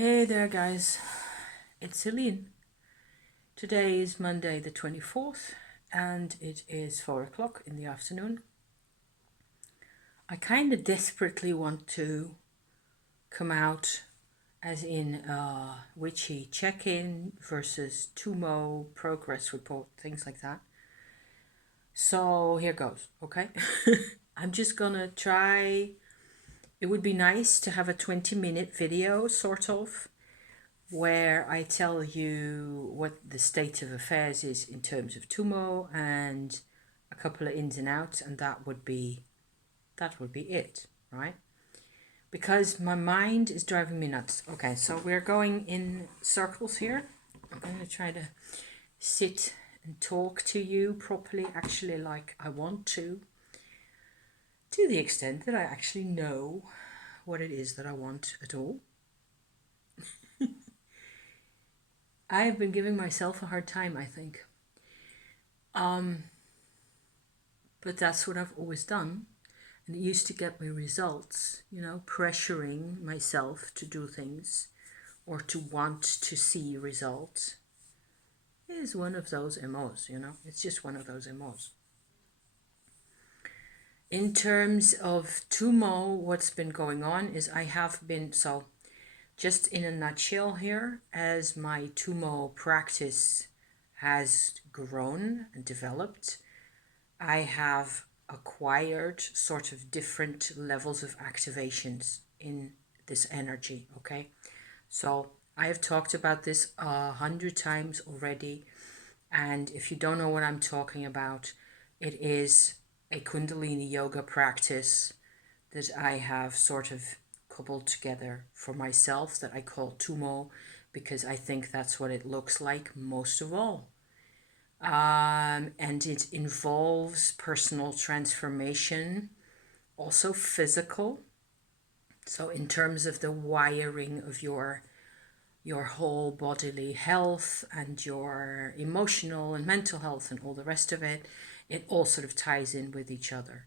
Hey there, guys. It's Celine. Today is Monday the 24th, and it is 4 o'clock in the afternoon. I kind of desperately want to come out as in witchy check-in versus Tummo progress report, things like that. So here goes, okay? I'm just gonna try. It would be nice to have a 20-minute video, sort of, where I tell you what the state of affairs is in terms of Tummo and a couple of ins and outs, and that would be it, right? Because my mind is driving me nuts. Okay, so we're going in circles here. I'm going to try to sit and talk to you properly, actually, like I want to the extent that I actually know what it is that I want at all. I have been giving myself a hard time, I think. But that's what I've always done. And it used to get me results, pressuring myself to do things or to want to see results is one of those MOs, It's just one of those MOs. In terms of Tummo, what's been going on is I have been, so just in a nutshell here, as my Tummo practice has grown and developed, I have acquired sort of different levels of activations in this energy, okay? So I have talked about this 100 times already, and if you don't know what I'm talking about, it is a Kundalini yoga practice that I have sort of coupled together for myself that I call Tummo, because I think that's what it looks like most of all. And it involves personal transformation, also physical. So in terms of the wiring of your whole bodily health and your emotional and mental health and all the rest of it, it all sort of ties in with each other.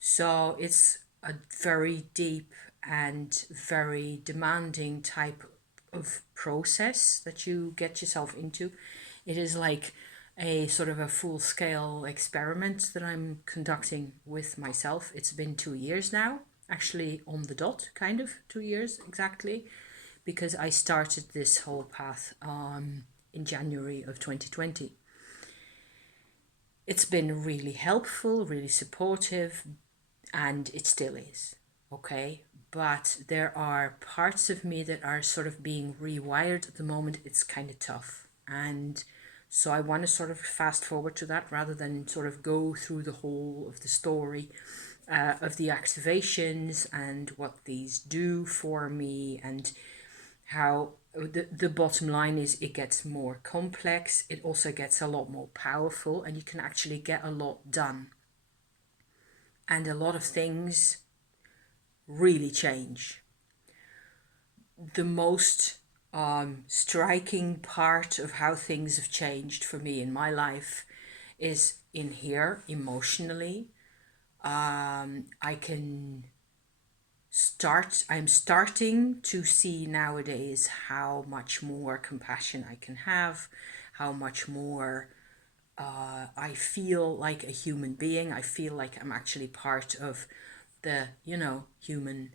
So it's a very deep and very demanding type of process that you get yourself into. It is like a sort of a full-scale experiment that I'm conducting with myself. It's been 2 years now, actually on the dot, kind of 2 years exactly, because I started this whole path in January of 2020. It's been really helpful, really supportive, and it still is, okay? But there are parts of me that are sort of being rewired at the moment. It's kind of tough. And so I want to sort of fast forward to that rather than sort of go through the whole of the story of the activations and what these do for me, and how the bottom line is it gets more complex. It also gets a lot more powerful, and you can actually get a lot done. And a lot of things really change. The most striking part of how things have changed for me in my life is in here emotionally. I'm starting to see nowadays how much more compassion I can have, how much more I feel like a human being. I feel like I'm actually part of the, human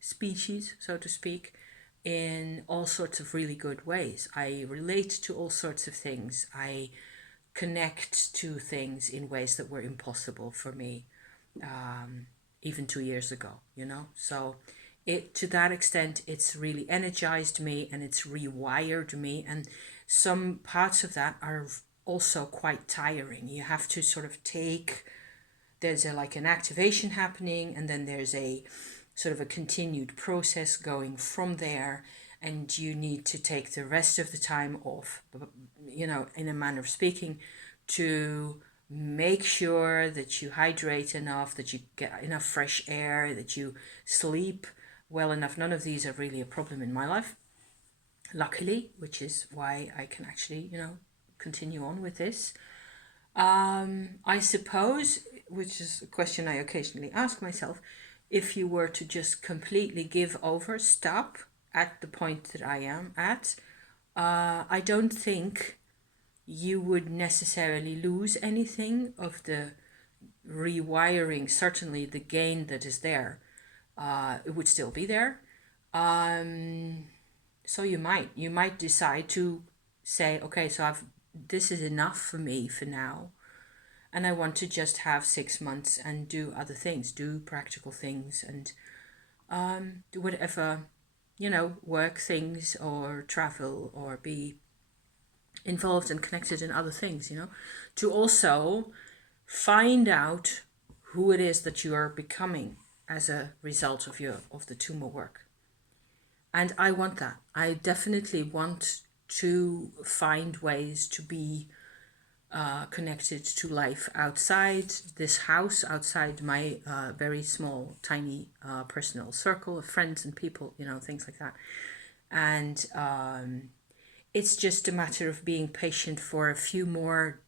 species, so to speak, in all sorts of really good ways. I relate to all sorts of things. I connect to things in ways that were impossible for me even 2 years ago, So to that extent, it's really energized me and it's rewired me. And some parts of that are also quite tiring. You have to sort of there's like an activation happening, and then there's a sort of a continued process going from there, and you need to take the rest of the time off, in a manner of speaking, to make sure that you hydrate enough, that you get enough fresh air, that you sleep well enough. None of these are really a problem in my life, luckily, which is why I can actually, continue on with this. I suppose, which is a question I occasionally ask myself, if you were to just completely give over, stop, at the point that I am at, I don't think you would necessarily lose anything of the rewiring. Certainly the gain that is there, it would still be there. So you might decide to say, okay, so this is enough for me for now, and I want to just have 6 months and do other things, do practical things, and do whatever, work things or travel or be involved and connected in other things, to also find out who it is that you are becoming as a result of the Tummo work. And I want that. I definitely want to find ways to be connected to life outside this house, outside my very small, tiny personal circle of friends and people, things like that. And it's just a matter of being patient for a few more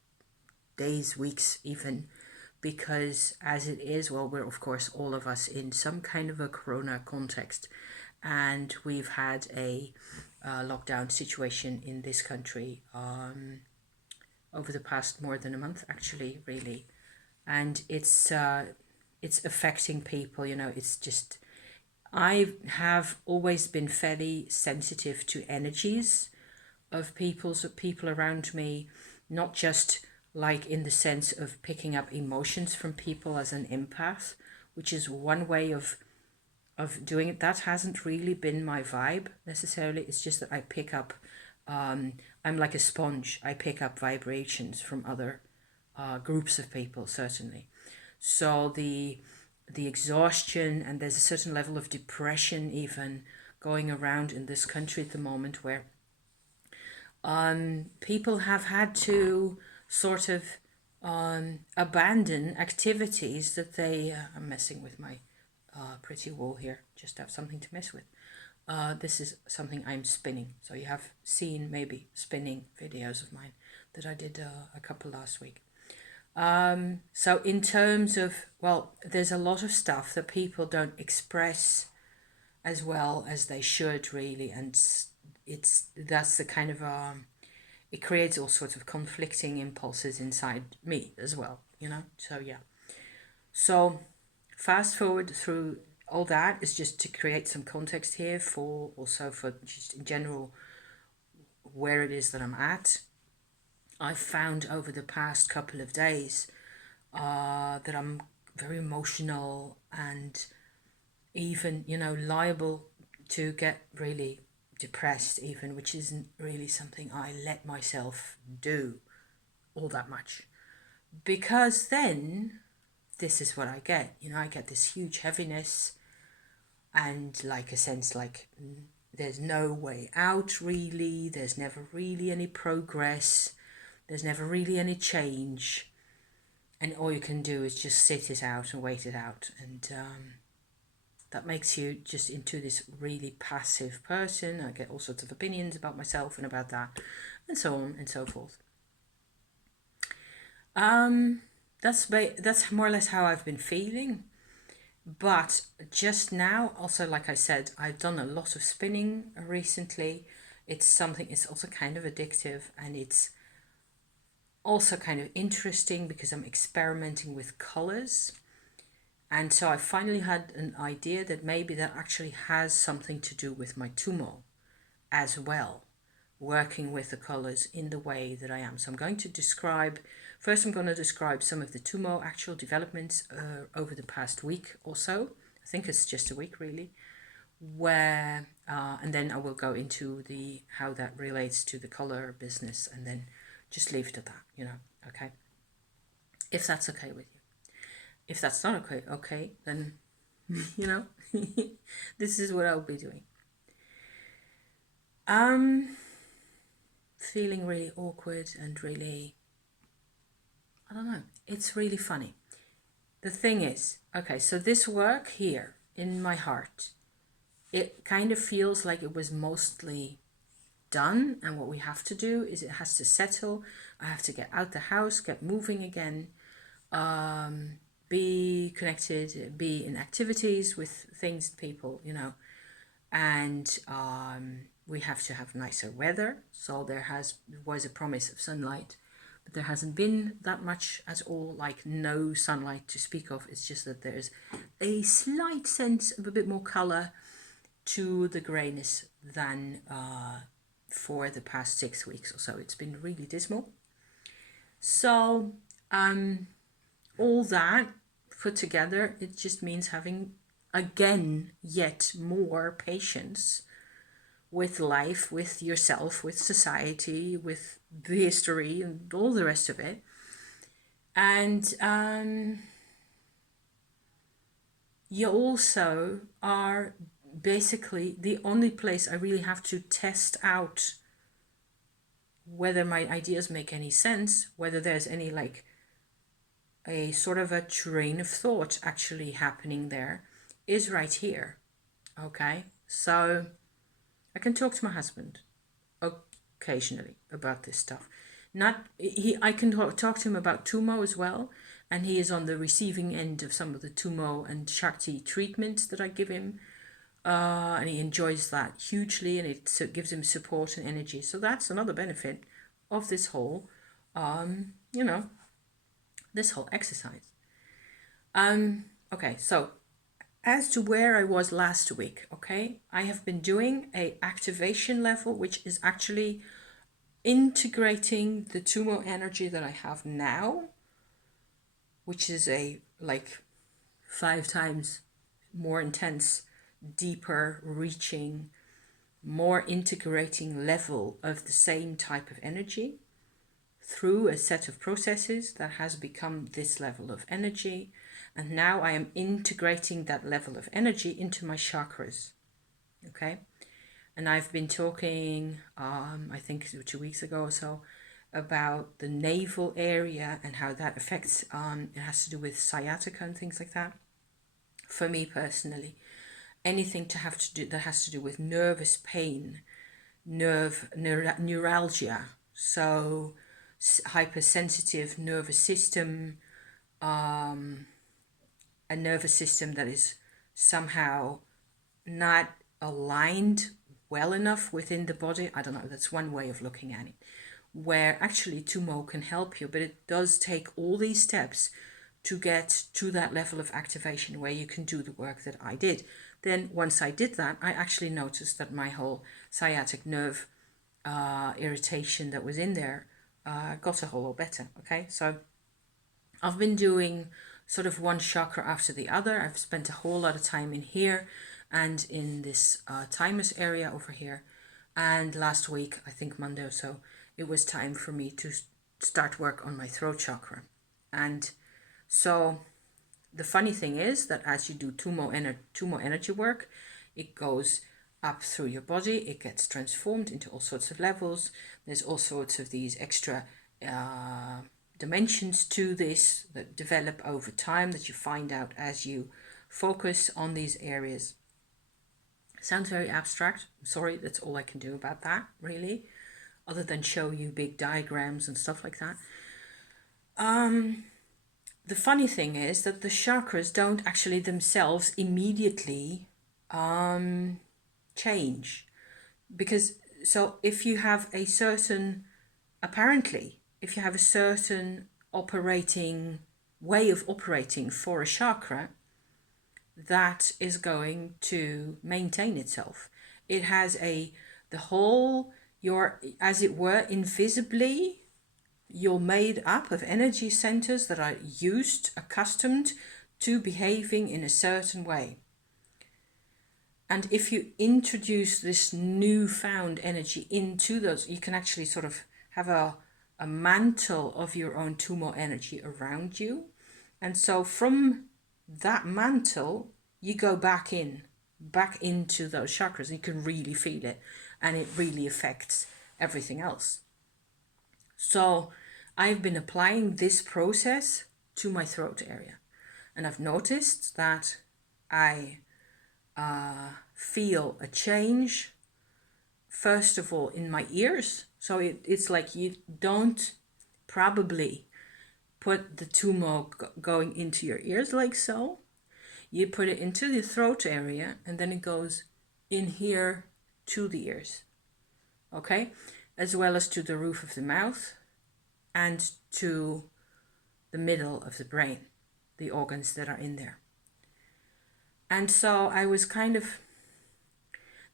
days, weeks even, because as it is, well, we're of course all of us in some kind of a corona context, and we've had a lockdown situation in this country over the past more than a month, actually, really, and it's affecting people. It's just, I have always been fairly sensitive to energies of people around me, not just like in the sense of picking up emotions from people as an empath, which is one way of doing it. That hasn't really been my vibe necessarily. It's just that I pick up, I'm like a sponge. I pick up vibrations from other groups of people, certainly. So the exhaustion, and there's a certain level of depression even going around in this country at the moment, where people have had to sort of abandon activities that they... I'm messing with my pretty wall here, just to have something to mess with. This is something I'm spinning. So you have seen maybe spinning videos of mine that I did a couple last week. So in terms of, well, there's a lot of stuff that people don't express as well as they should, really, and that's the kind of it creates all sorts of conflicting impulses inside me as well, so yeah. So fast forward through all that is just to create some context here for just in general where it is that I'm at. I've found over the past couple of days that I'm very emotional and even, liable to get really depressed even, which isn't really something I let myself do all that much. Because then this is what I get. I get this huge heaviness and like a sense like there's no way out really. There's never really any progress. There's never really any change. And all you can do is just sit it out and wait it out. And that makes you just into this really passive person. I get all sorts of opinions about myself and about that, and so on and so forth. That's more or less how I've been feeling. But just now, also, like I said, I've done a lot of spinning recently. It's also kind of addictive, and it's also kind of interesting because I'm experimenting with colors. And so I finally had an idea that maybe that actually has something to do with my Tummo as well, working with the colors in the way that I am. So I'm going to describe some of the Tummo actual developments over the past week or so. I think it's just a week really, where and then I will go into how that relates to the color business, and then just leave it at that, okay? If that's okay with you. If that's not okay, then, this is what I'll be doing. Feeling really awkward and really, I don't know, it's really funny. The thing is, okay, so this work here in my heart, it kind of feels like it was mostly done, and what we have to do is it has to settle. I have to get out the house, get moving again, be connected, be in activities with things, people, and we have to have nicer weather. So was a promise of sunlight, but there hasn't been that much at all, like no sunlight to speak of. It's just that there's a slight sense of a bit more color to the grayness than for the past 6 weeks or so. It's been really dismal. So all that put together, it just means having again yet more patience with life, with yourself, with society, with the history and all the rest of it. And you also are basically the only place I really have to test out whether my ideas make any sense, whether there's any like a sort of a train of thought actually happening there, is right here. Okay, so I can talk to my husband occasionally about this stuff. I can talk to him about Tummo as well, and he is on the receiving end of some of the Tummo and Shakti treatments that I give him, and he enjoys that hugely, and it gives him support and energy. So that's another benefit of this whole, this whole exercise. Okay, so as to where I was last week, okay, I have been doing a activation level, which is actually integrating the Tummo energy that I have now, which is a like 5 times more intense, deeper, reaching, more integrating level of the same type of energy through a set of processes that has become this level of energy. And now I am integrating that level of energy into my chakras. Okay. And I've been talking, I think 2 weeks ago or so, about the navel area and how that affects, it has to do with sciatica and things like that. For me personally, anything that has to do with nervous pain, neuralgia, so hypersensitive nervous system, a nervous system that is somehow not aligned well enough within the body. I don't know, that's one way of looking at it, where actually Tummo can help you, but it does take all these steps to get to that level of activation where you can do the work that I did. Then once I did that, I actually noticed that my whole sciatic nerve irritation that was in there got a whole lot better. Okay, so I've been doing sort of one chakra after the other. I've spent a whole lot of time in here and in this thymus area over here. And last week, I think Monday or so, it was time for me to start work on my throat chakra. And so the funny thing is that as you do Tummo energy work, it goes up through your body, it gets transformed into all sorts of levels. There's all sorts of these extra dimensions to this that develop over time that you find out as you focus on these areas. Sounds very abstract. I'm sorry, that's all I can do about that, really, other than show you big diagrams and stuff like that. The funny thing is that the chakras don't actually themselves immediately change, because so if you have a certain operating way of operating for a chakra, that is going to maintain itself. It has as it were, invisibly, you're made up of energy centers that are accustomed to behaving in a certain way. And if you introduce this newfound energy into those, you can actually sort of have a mantle of your own Tummo energy around you. And so from that mantle, you go back into those chakras, and you can really feel it, and it really affects everything else. So I've been applying this process to my throat area, and I've noticed that I feel a change, first of all, in my ears. So it's like you don't probably put the Tummo going into your ears like so. You put it into the throat area, and then it goes in here to the ears, okay, as well as to the roof of the mouth and to the middle of the brain, the organs that are in there. And so I was kind of,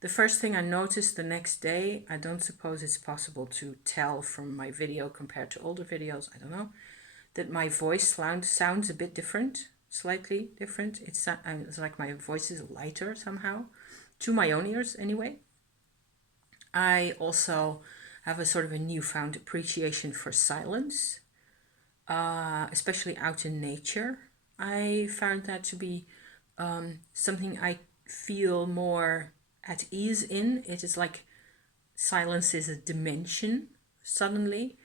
the first thing I noticed the next day, I don't suppose it's possible to tell from my video compared to older videos, I don't know, that my voice sounds a bit different, slightly different. It's like my voice is lighter somehow, to my own ears anyway. I also have a sort of a newfound appreciation for silence, especially out in nature. I found that to be something I feel more at ease in. It is like silence is a dimension suddenly.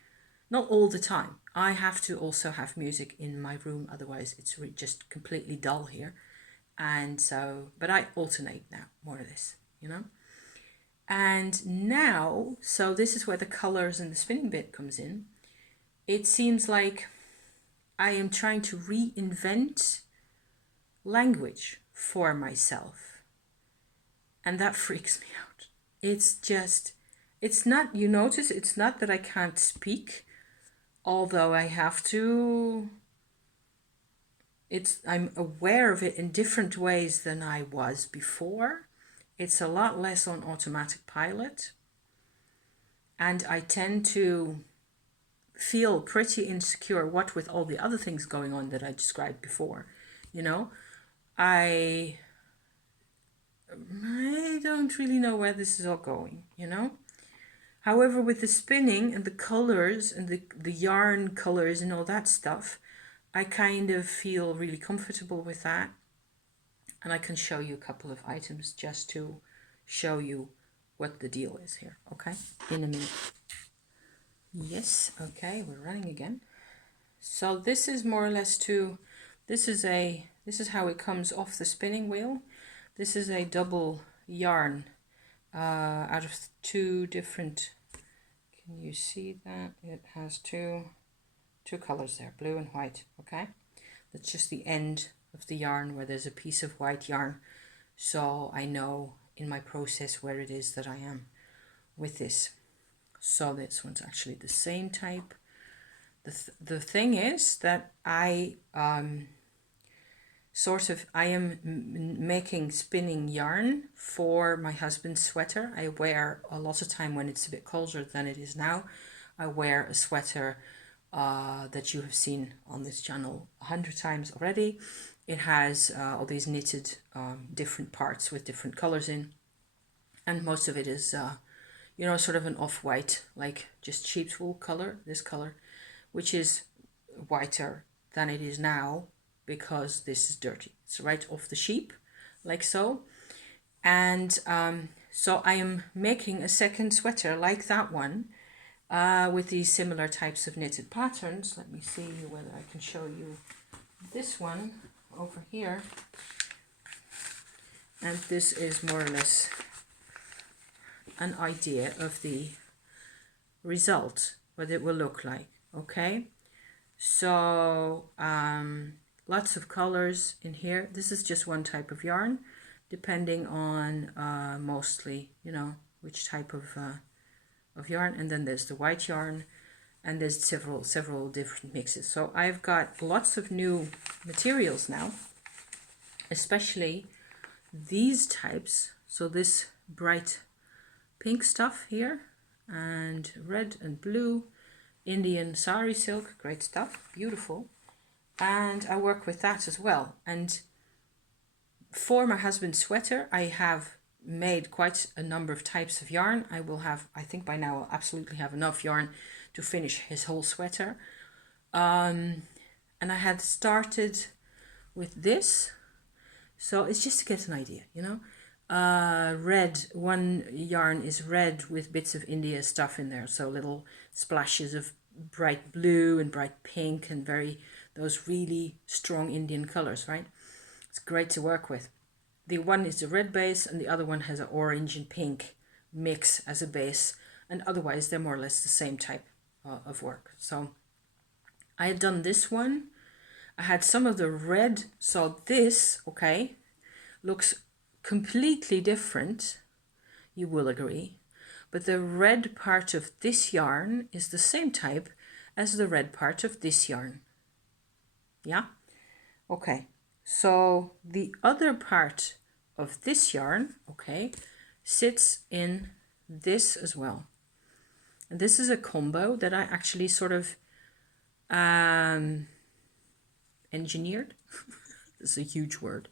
Not all the time. I have to also have music in my room, otherwise it's just completely dull here. And so, but I alternate now, more or less, you know. And now, so this is where the colors and the spinning bit comes in. It seems like I am trying to reinvent language for myself. And that freaks me out. It's just, it's not, you notice, it's not that I can't speak, although I have to, I'm aware of it in different ways than I was before. It's a lot less on automatic pilot. And I tend to feel pretty insecure, what with all the other things going on that I described before. You know, I don't really know where this is all going, you know. However, with the spinning and the colors and the yarn colors and all that stuff, I kind of feel really comfortable with that. And I can show you a couple of items just to show you what the deal is here, okay? In a minute. Yes, okay, we're running again. So this is more or less this is how it comes off the spinning wheel. This is a double yarn out of two different, can you see that? It has two colors there, blue and white, okay? That's just the end of the yarn where there's a piece of white yarn. So I know in my process where it is that I am with this. So this one's actually the same type. The thing is that I am making spinning yarn for my husband's sweater. I wear a lot of time when it's a bit colder than it is now. I wear a sweater that you have seen on this channel 100 times already. It has all these knitted different parts with different colors in, and most of it is you know, sort of an off-white, like just sheep's wool color, this color, which is whiter than it is now because this is dirty. It's right off the sheep, like so. And so I am making a second sweater like that one with these similar types of knitted patterns. Let me see whether I can show you this one over here. And this is more or less an idea of the result, what it will look like, okay? So lots of colors in here. This is just one type of yarn, depending on mostly, you know, which type of yarn. And then there's the white yarn, and there's several different mixes. So I've got lots of new materials now, especially these types. So this bright pink stuff here, and red and blue, Indian sari silk, great stuff, beautiful. And I work with that as well. And for my husband's sweater, I have made quite a number of types of yarn. I will have, I think by now I'll absolutely have enough yarn to finish his whole sweater. And I had started with this. So it's just to get an idea, you know. Red, one yarn is red with bits of India stuff in there, so little splashes of bright blue and bright pink and those really strong Indian colors, right? It's great to work with. The one is a red base and the other one has an orange and pink mix as a base, and otherwise they're more or less the same type of work. So I had done this one. I had some of the red, so this, okay, looks completely different, you will agree. But the red part of this yarn is the same type as the red part of this yarn. Yeah? Okay. So the other part of this yarn, okay, sits in this as well. And this is a combo that I actually sort of engineered. It's a huge word.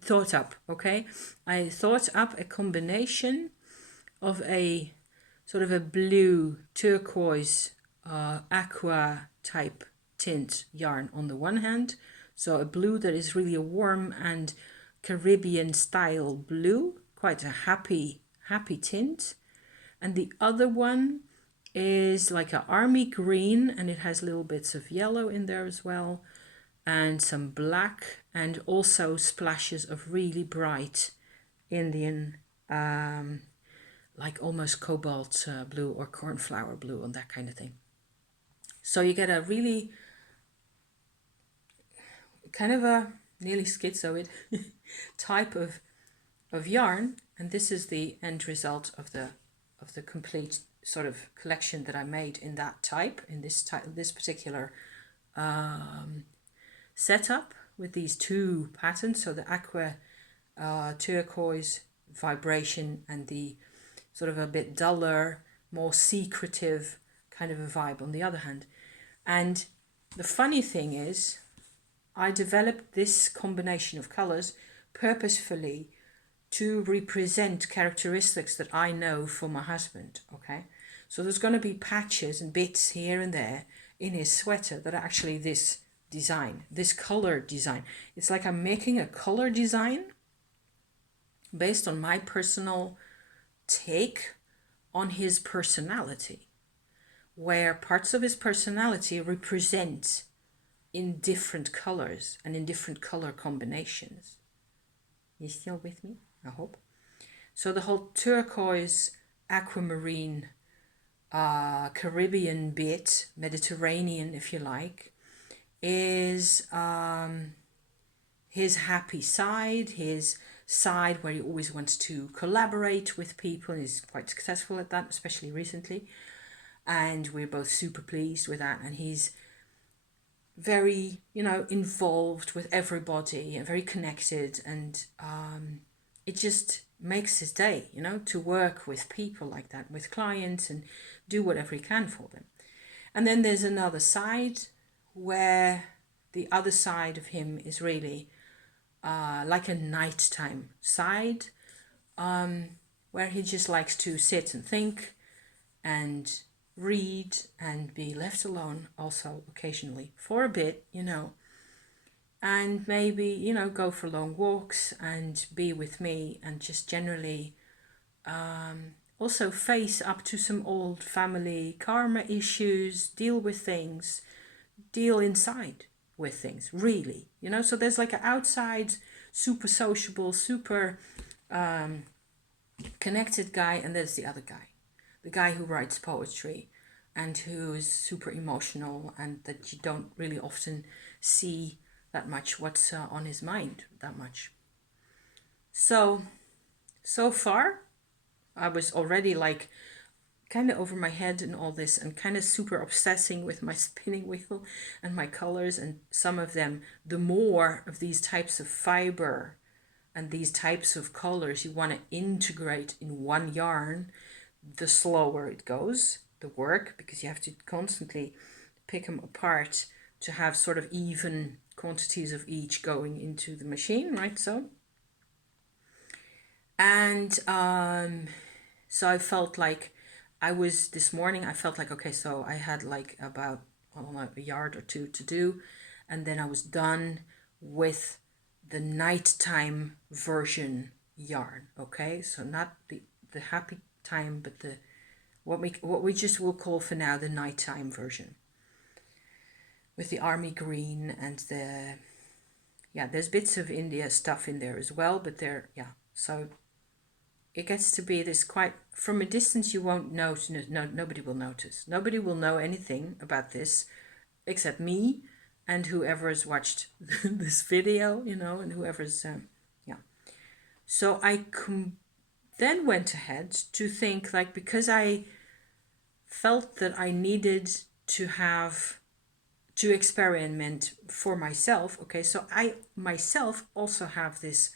Thought up, okay? I thought up a combination of a sort of a blue turquoise aqua type tint yarn on the one hand, so a blue that is really a warm and Caribbean style blue, quite a happy tint, and the other one is like an army green, and it has little bits of yellow in there as well, and some black, and also splashes of really bright Indian like almost cobalt blue or cornflower blue and that kind of thing. So you get a really kind of a nearly schizoid type of yarn, and this is the end result of the complete sort of collection that I made in that type, in this particular setup with these two patterns. So the aqua turquoise vibration and the sort of a bit duller, more secretive kind of a vibe on the other hand. And the funny thing is, I developed this combination of colors purposefully to represent characteristics that I know for my husband, okay? So there's going to be patches and bits here and there in his sweater that are actually this design, this color design. It's like I'm making a color design based on my personal take on his personality, where parts of his personality represent in different colors and in different color combinations. You still with me? I hope. So the whole turquoise, aquamarine, Caribbean bit, Mediterranean if you like, is his happy side, his side where he always wants to collaborate with people, and he's quite successful at that, especially recently. And we're both super pleased with that. And he's very, involved with everybody and very connected. And it just makes his day, to work with people like that, with clients, and do whatever he can for them. And then there's another side where the other side of him is really like a nighttime side, where he just likes to sit and think and read and be left alone also occasionally for a bit, and maybe, go for long walks and be with me, and just generally also face up to some old family karma issues, deal with things, deal inside with things, really, so there's like an outside super sociable, super connected guy, and there's the other guy, the guy who writes poetry and who is super emotional, and that you don't really often see that much what's on his mind that much. So far I was already like kind of over my head and all this, and kind of super obsessing with my spinning wheel and my colors, and some of them, the more of these types of fiber and these types of colors you want to integrate in one yarn, the slower it goes, the work, because you have to constantly pick them apart to have sort of even quantities of each going into the machine, right? And so I felt like this morning I felt like, okay, so I had like about, I don't know, a yard or two to do, and then I was done with the nighttime version yarn, okay? So not the happy time, but the what we just will call for now the nighttime version, with the army green and there's bits of India stuff in there as well, but so it gets to be this quite, from a distance you won't notice, nobody will notice. Nobody will know anything about this except me and whoever has watched this video, and whoever's, So I then went ahead to think, like, because I felt that I needed to experiment for myself. Okay, so I myself also have this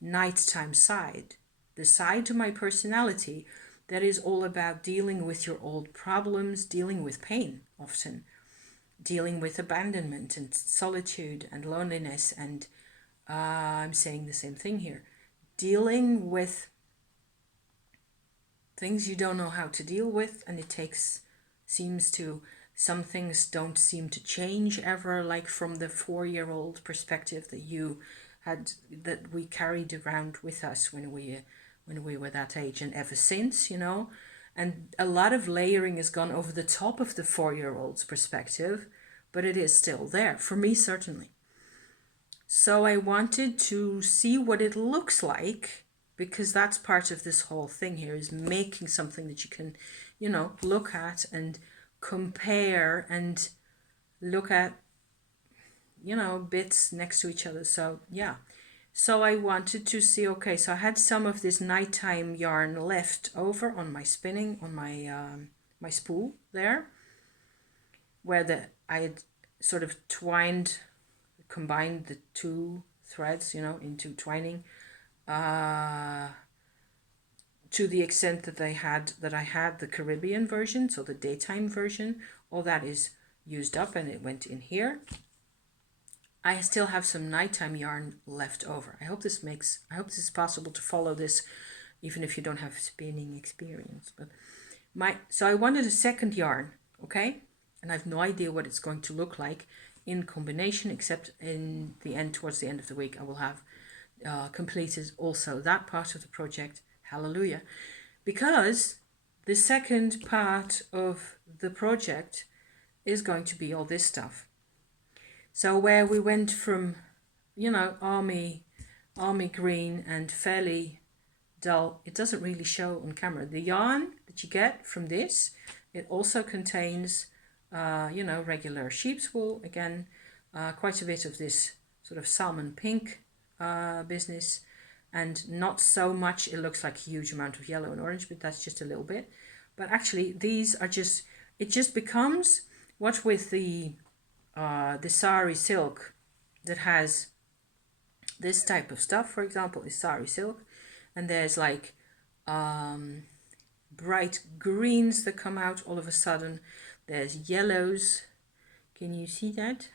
nighttime side, the side to my personality that is all about dealing with your old problems, dealing with pain often, dealing with abandonment and solitude and loneliness. And I'm saying the same thing here, dealing with things you don't know how to deal with, and some things don't seem to change ever, like from the 4-year-old perspective that we carried around with us when we were that age, and ever since, and a lot of layering has gone over the top of the 4-year-old's perspective, but it is still there for me, certainly. So I wanted to see what it looks like, because that's part of this whole thing here, is making something that you can, look at and compare and look at, bits next to each other. So yeah. So I wanted to see, okay, so I had some of this nighttime yarn left over on my spinning, on my spool there, where I had sort of combined the two threads, into twining, to the extent that I had the Caribbean version, so the daytime version. All that is used up and it went in here. I still have some nighttime yarn left over. I hope this is possible to follow this, even if you don't have spinning experience. But so I wanted a second yarn, okay? And I have no idea what it's going to look like in combination, except in the end, towards the end of the week, I will have completed also that part of the project. Hallelujah. Because the second part of the project is going to be all this stuff. So where we went from, army green and fairly dull, it doesn't really show on camera. The yarn that you get from this, it also contains, regular sheep's wool, again, quite a bit of this sort of salmon pink business, and not so much, it looks like a huge amount of yellow and orange, but that's just a little bit. But actually these are it just becomes, what with the sari silk that has this type of stuff, for example, is sari silk, and there's like bright greens that come out all of a sudden. There's yellows. Can you see that?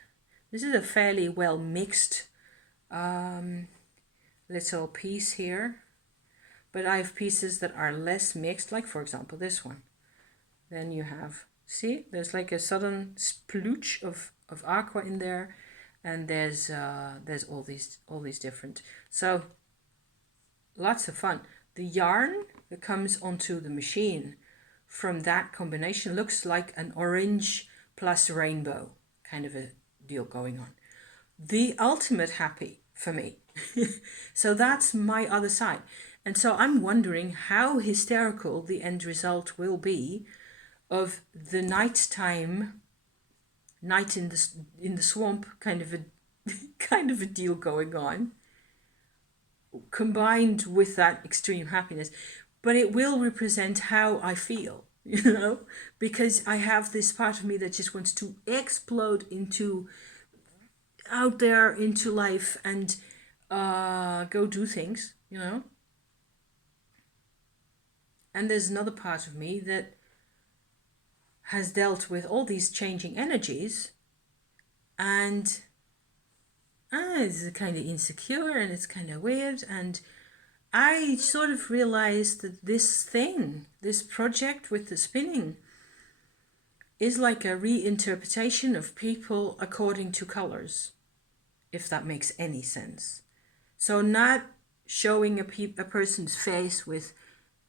This is a fairly well mixed little piece here, but I have pieces that are less mixed, like for example this one. Then you have, see, there's like a sudden splooch of aqua in there, and there's all these different, so lots of fun. The yarn that comes onto the machine from that combination looks like an orange plus rainbow kind of a deal going on. The ultimate happy for me. So that's my other side. And so I'm wondering how hysterical the end result will be of the nighttime, night in the swamp kind of a deal going on, combined with that extreme happiness. But it will represent how I feel, because I have this part of me that just wants to explode out there into life and go do things, And there's another part of me that has dealt with all these changing energies, and it's kind of insecure and it's kind of weird. And I sort of realized that this project with the spinning, is like a reinterpretation of people according to colors, if that makes any sense. So not showing a person's face with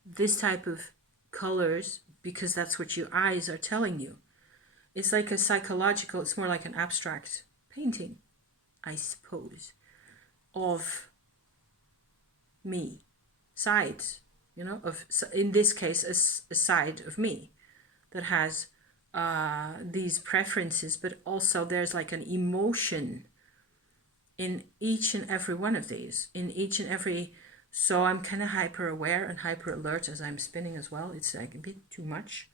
this type of colors because that's what your eyes are telling you. It's like a psychological, it's more like an abstract painting, I suppose, of me, sides, of, in this case, a side of me that has these preferences, but also there's like an emotion in each and every one of these, in each and every So I'm kind of hyper aware and hyper alert as I'm spinning as well. It's like a bit too much.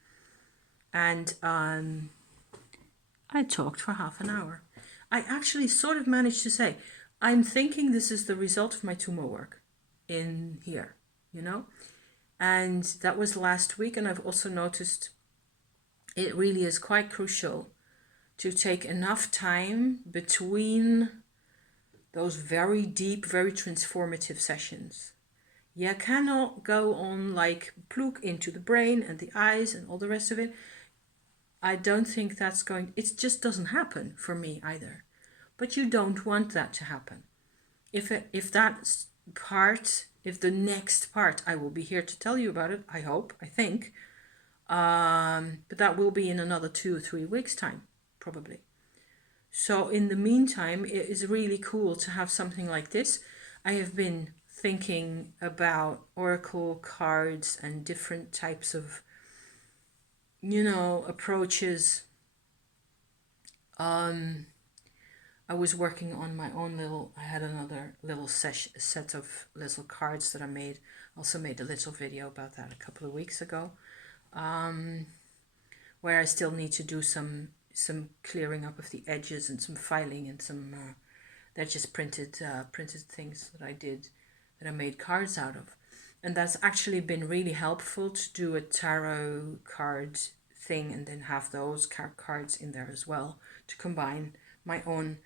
And I talked for half an hour. I actually sort of managed to say, I'm thinking this is the result of my Tummo work in here, you know? And that was last week. And I've also noticed it really is quite crucial to take enough time between those very deep, very transformative sessions. You cannot go on like plug into the brain and the eyes and all the rest of it. I don't think that's going, it just doesn't happen for me either. But you don't want that to happen. If that part, if the next part, I will be here to tell you about it, I hope, I think. But that will be in another 2 or 3 weeks' time, probably. So in the meantime, it is really cool to have something like this. I have been thinking about oracle cards and different types of, approaches. I was working on my own I had another little set of little cards that I made. Also made a little video about that a couple of weeks ago, where I still need to do some clearing up of the edges and some filing and some, they're just printed things that I did, that I made cards out of. And that's actually been really helpful to do a tarot card thing and then have those cards in there as well to combine my own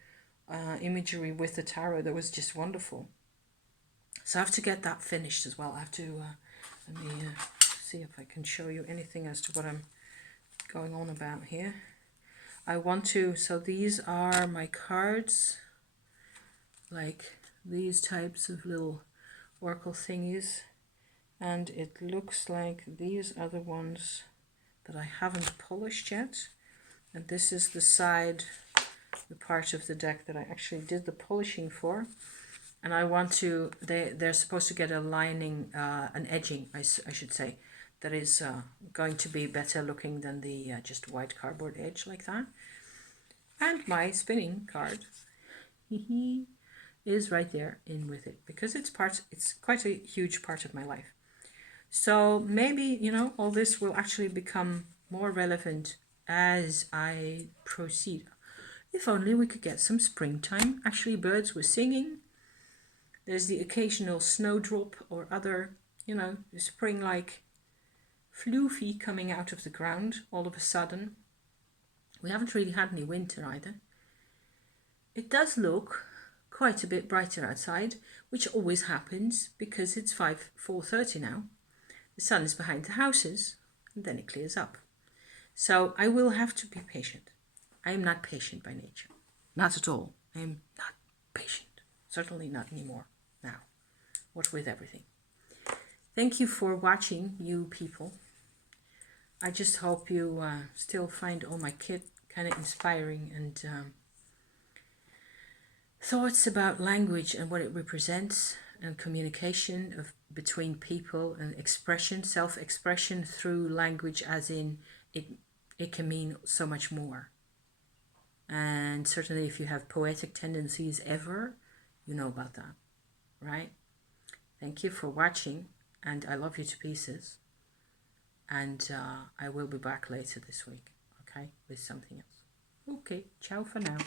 imagery with the tarot. That was just wonderful. So I have to get that finished as well. I have to, let me see if I can show you anything as to what I'm going on about here. I want to, so these are my cards, like these types of little oracle thingies. And it looks like these are the ones that I haven't polished yet. And this is the side, the part of the deck that I actually did the polishing for. And I want to, they're supposed to get a lining, an edging, I should say, that is going to be better looking than the just white cardboard edge like that. And my spinning card is right there in with it, because it's quite a huge part of my life. So maybe, all this will actually become more relevant as I proceed. If only we could get some springtime. Actually, birds were singing. There's the occasional snowdrop or other, spring-like floofy coming out of the ground all of a sudden. We haven't really had any winter either. It does look quite a bit brighter outside, which always happens because it's 4:30 now. The sun is behind the houses, and then it clears up. So I will have to be patient. I am not patient by nature. Not at all. I am not patient. Certainly not anymore now. What with everything. Thank you for watching, you people. I just hope you still find all my kit kind of inspiring, and thoughts about language and what it represents, and communication between people, and expression, self-expression through language, as in it can mean so much more. And certainly if you have poetic tendencies ever, you know about that, right? Thank you for watching, and I love you to pieces. And I will be back later this week, okay, with something else. Okay, ciao for now.